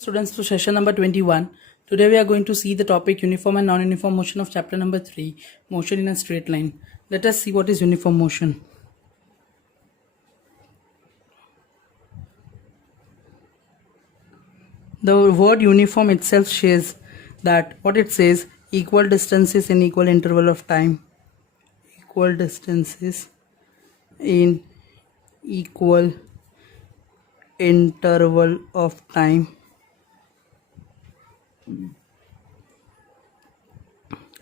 Students, to session number 21. Today we are going to see the topic uniform and non-uniform motion of chapter number 3, motion in a straight line. Let us see what is uniform motion. The word uniform itself says that what it says, equal distances in equal interval of time. Equal distances in equal interval of time.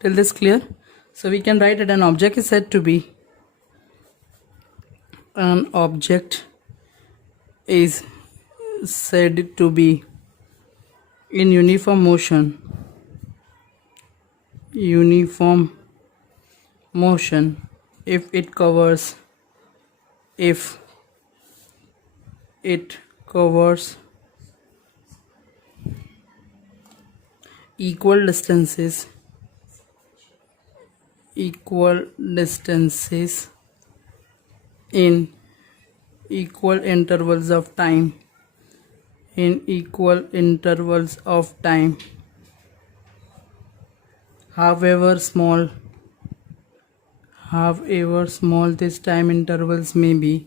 Till this clear? So we can write that an object is said to be in uniform motion if it covers equal distances in equal intervals of time, however small these time intervals may be.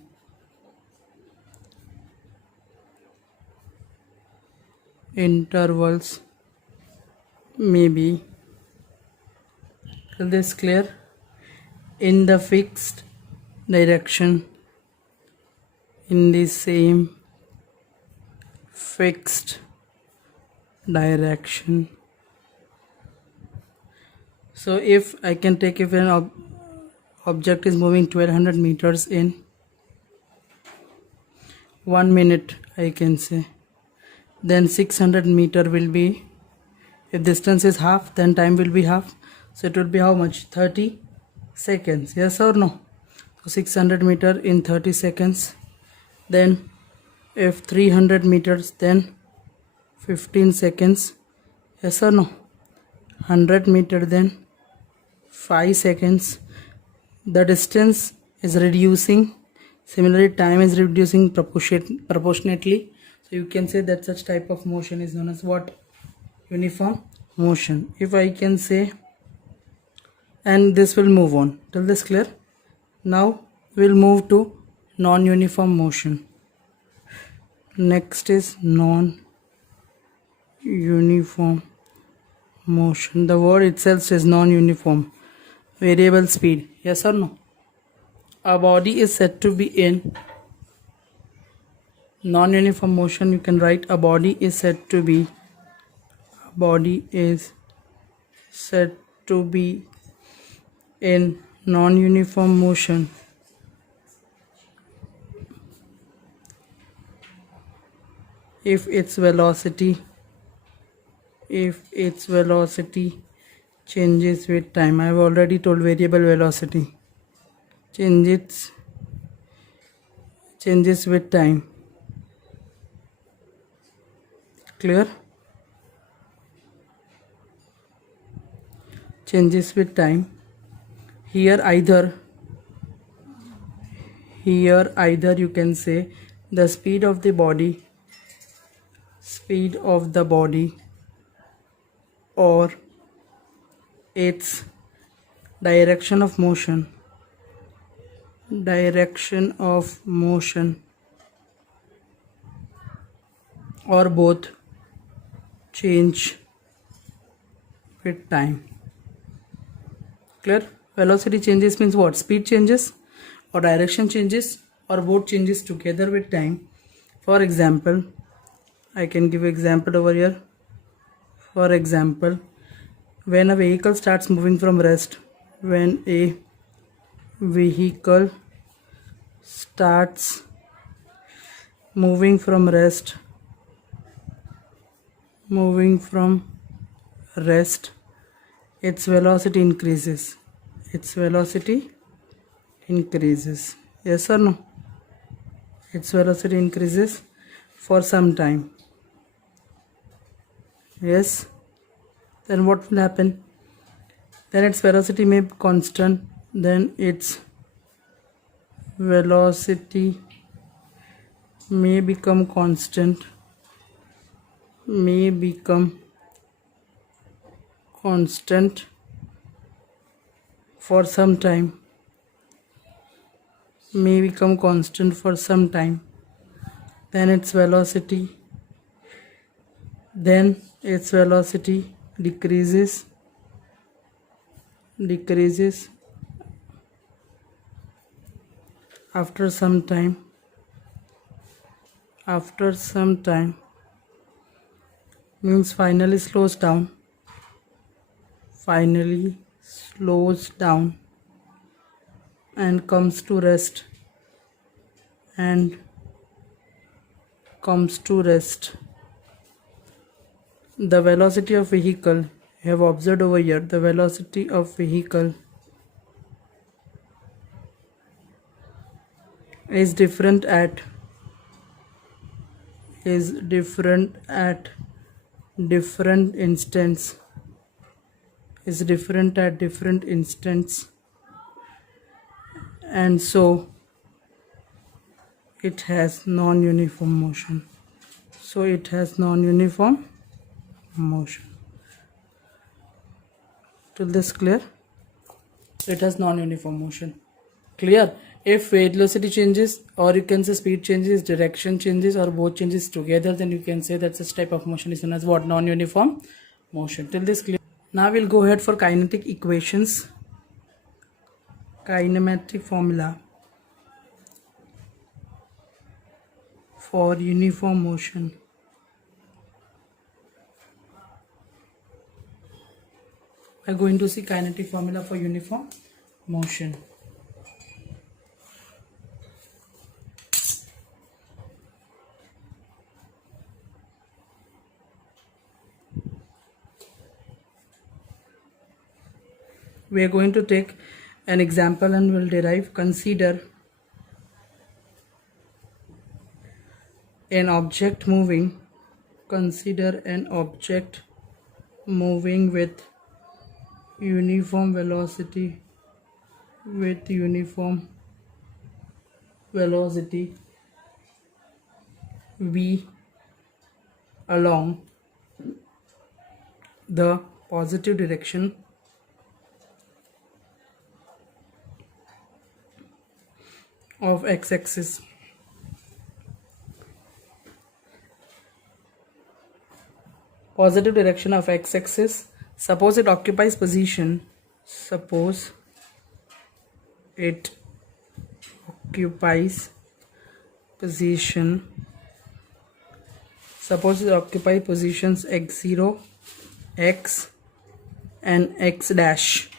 Is this clear? In the fixed direction, in the same fixed direction. So if I can take, if an object is moving 1200 meters in 1 minute, I can say, then 600 meter will be, if distance is half, then time will be half, so it will be how much? 30 seconds. Yes or no? So 600 meter in 30 seconds. Then if 300 meters, then 15 seconds. Yes or no? 100 meter, then 5 seconds. The distance is reducing, similarly time is reducing proportionately. So you can say that such type of motion is known as what? Uniform motion. If I can say, and this will move on. Till this clear? Now we'll move to non-uniform motion. Next is non-uniform motion. The word itself says non-uniform. Variable speed. Yes or no? A body is said to be in non-uniform motion. You can write a body is said to be in non-uniform motion if its velocity changes with time. I have already told variable velocity changes with time. Clear? Changes with time. Here either you can say the speed of the body or its direction of motion or both change with time. Clear? Velocity changes means what? Speed changes or direction changes or both changes together with time. For example, I can give example over here. For example, when a vehicle starts moving from rest, when a vehicle starts moving from rest, its velocity increases. Yes or no? Its velocity increases for some time. Yes. Then what will happen? Then its velocity may be constant. Then its velocity may become constant may become constant for some time, then its velocity decreases after some time means finally slows down and comes to rest the velocity of vehicle, you have observed over here, the velocity of vehicle is different at different instants, and so it has non-uniform motion. Till this clear? It has non-uniform motion. Clear? If velocity changes, or you can say speed changes, direction changes, or both changes together, then you can say that this type of motion is known as what? Non-uniform motion. Till this clear? Now we'll go ahead for kinetic equations. Kinematic formula for uniform motion. We're going to see kinetic formula for uniform motion. We are going to take an example and will derive. Consider an object moving with uniform velocity v along the positive direction of x-axis. Positive direction of x-axis. Suppose it occupies position. Suppose occupies positions x0, x and x dash.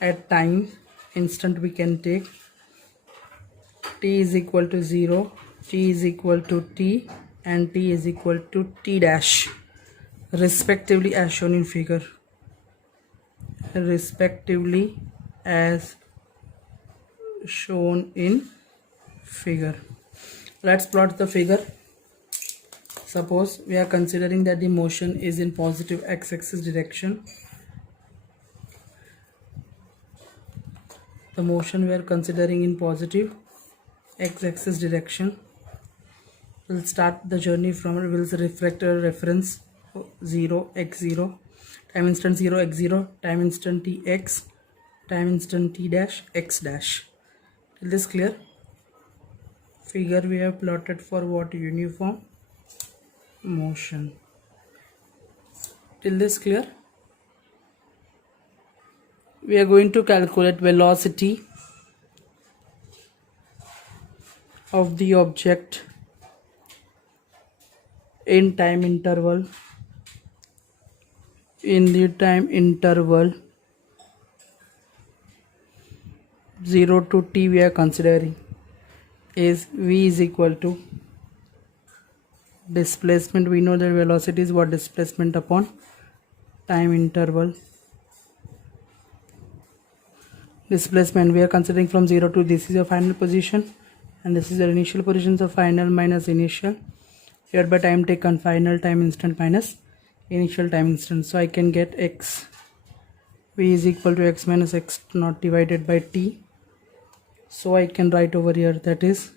At time instant we can take t is equal to 0, t is equal to t, and t is equal to t dash, respectively as shown in figure. Let's plot the figure. Suppose we are considering that the motion is in positive x-axis direction. The motion we are considering in positive x-axis direction. We'll start the journey from, we'll reflect a reference 0 x0, time instant 0 x0, time instant t x, time instant t dash x dash. Is this clear? Figure we have plotted for what? Uniform motion. Till this clear? We are going to calculate velocity of the object in time interval. In the time interval 0 to t we are considering is v is equal to displacement. We know that velocity is what? Displacement upon time interval. Displacement we are considering from 0 to, this is your final position and this is your initial position, so final minus initial, here by time taken, final time instant minus initial time instant. So I can get x, v is equal to x minus x naught divided by t. So I can write over here, that is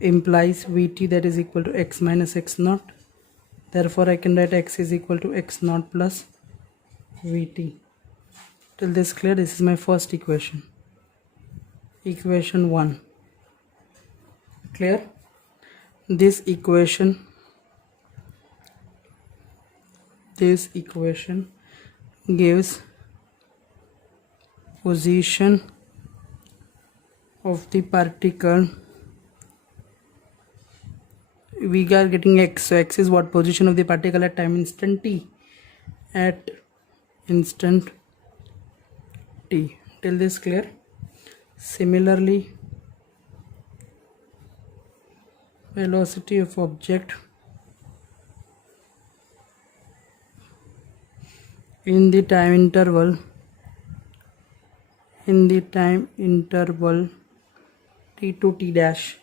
implies vt, that is equal to x minus x naught Therefore I can write x is equal to x naught plus vt. Till this clear? This is my first equation. Equation 1. Clear? This equation gives position of the particle. We are getting x, so x is what? Position of the particle at time instant t. At instant t. Till this clear? Similarly, velocity of object in the time interval t to t dash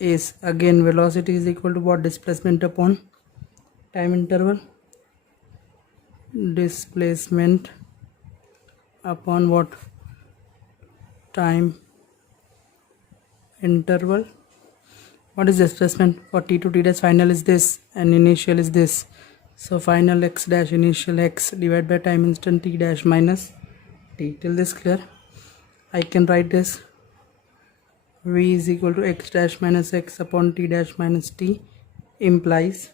is again velocity is equal to what? Displacement upon time interval. Displacement upon what? Time interval. What is displacement for t to t dash? Final is this and initial is this. So final x dash initial x divided by time instant t dash minus t. Till this clear? I can write this v is equal to x dash minus x upon t dash minus t implies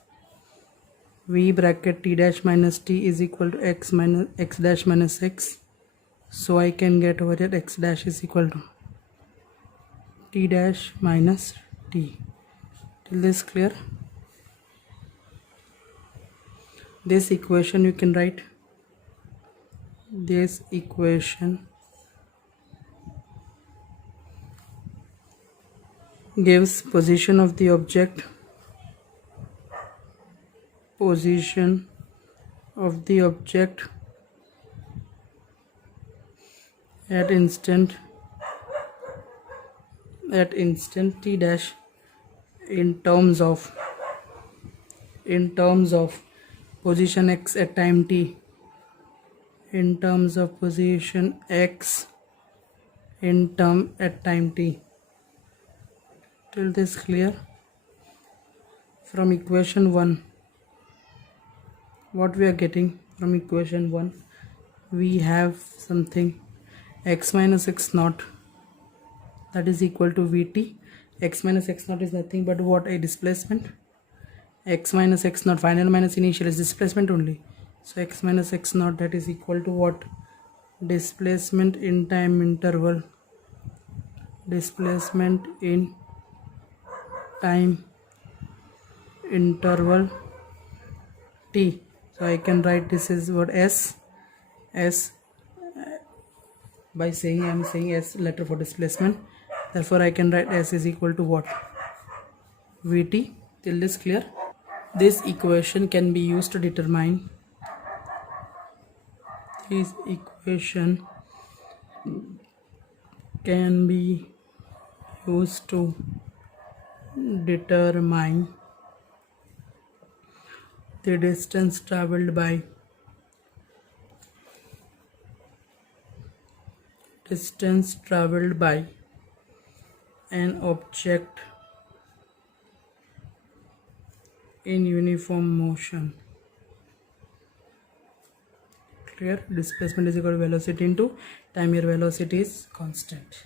v bracket t dash minus t is equal to x dash minus x. So I can get over here x dash is equal to t dash minus t. Till this clear? This equation you can write. This equation gives position of the object at instant t dash in terms of position x at time t, in terms of position x at time t. Till this clear? From equation 1, what we are getting from equation 1, we have something x minus x naught, that is equal to vt. X minus x naught is nothing but what? A displacement. X minus x naught, final minus initial, is displacement only. So x minus x naught, that is equal to what? Displacement in time interval. Displacement in time interval t. So I can write this is what? S by saying I am saying S letter for displacement. Therefore I can write S is equal to what? Vt. Till this clear? This equation can be used to determine the distance traveled by an object in uniform motion. Clear? Displacement is equal to velocity into time. Here velocity is constant.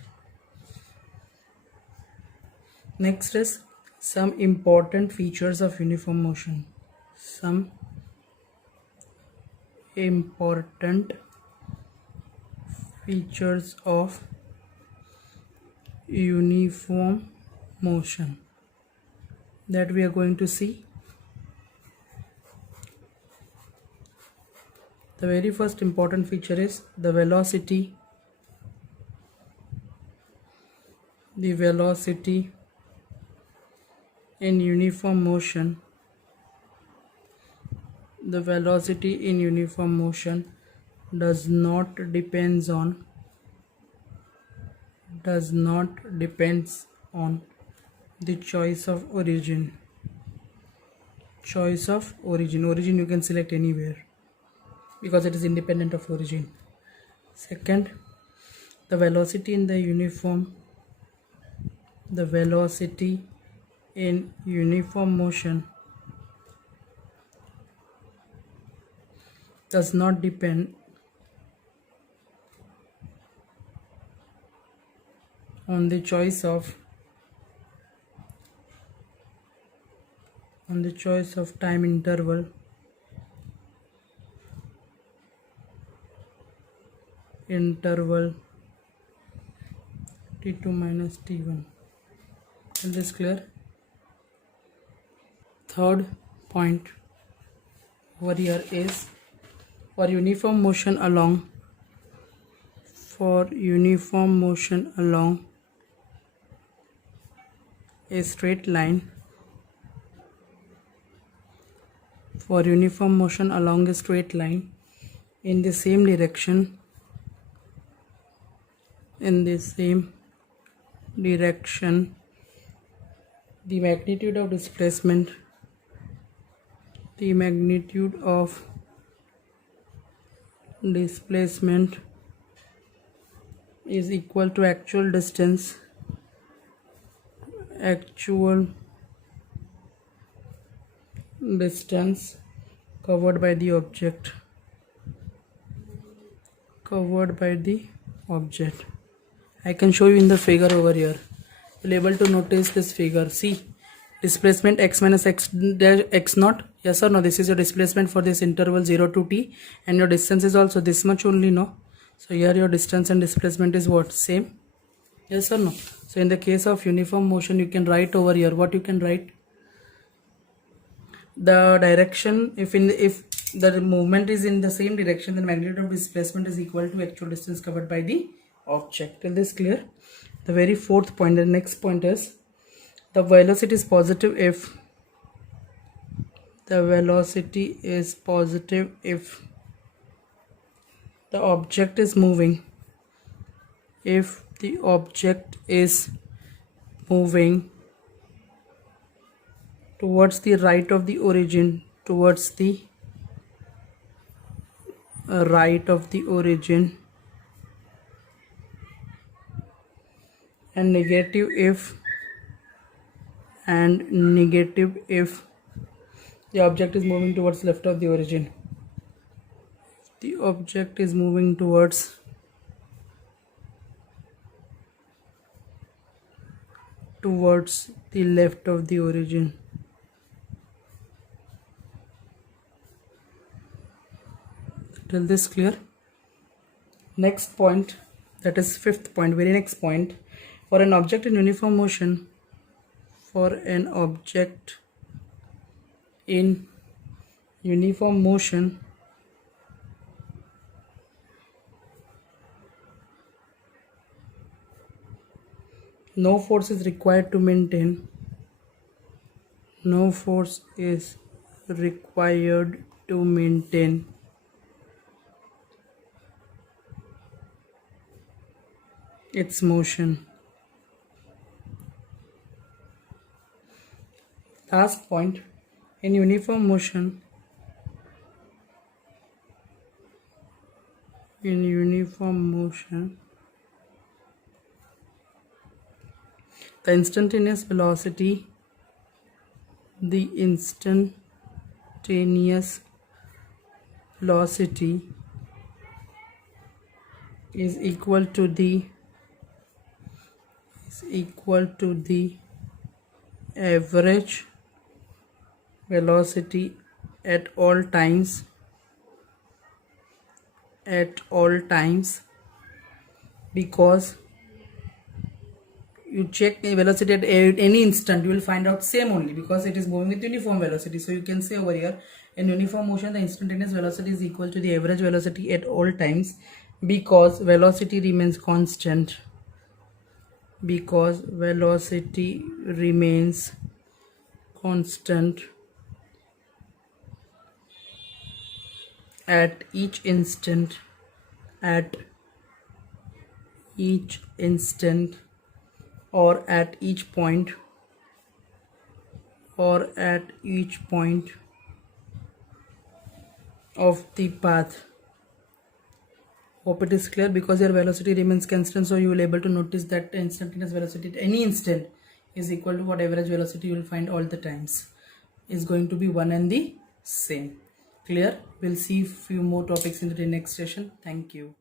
Next is some important features of uniform motion. Some important features of uniform motion that we are going to see. The very first important feature is the velocity. The velocity in uniform motion. The velocity in uniform motion does not depends on the choice of origin. Origin you can select anywhere because it is independent of origin. Second, the velocity in in uniform motion does not depend on the choice of time interval t2 minus t1. Is this clear? Third point over here is for uniform motion along a straight line, in the same direction, the magnitude of displacement is equal to actual distance covered by the object. I can show you in the figure over here. You'll able to notice this figure. See, displacement x minus x dash x naught. Yes or no? This is your displacement for this interval 0 to t, and your distance is also this much only, no? So here your distance and displacement is what? Same. Yes or no? So in the case of uniform motion, you can write over here. What you can write? The direction, if the movement is in the same direction, then magnitude of displacement is equal to actual distance covered by the object. Is this clear? The very fourth point, the next point is the velocity is positive if the object is moving. If the object is moving towards the right of the origin, and negative if the object is moving towards left of the origin. The object is moving towards the left of the origin. Till this clear? Next point, that is fifth point, very next point. For an object in uniform motion, no force is required to maintain its motion. Last point, in uniform motion, the instantaneous velocity is equal to the average velocity at all times because you check the velocity at any instant, you will find out same only because it is moving with uniform velocity. So you can say over here, in uniform motion the instantaneous velocity is equal to the average velocity at all times because velocity remains constant at each instant or at each point of the path. Hope it is clear, because your velocity remains constant, so you will able to notice that instantaneous velocity at any instant is equal to what average velocity you will find all the times is going to be one and the same. Clear? We'll see few more topics in the next session. Thank you.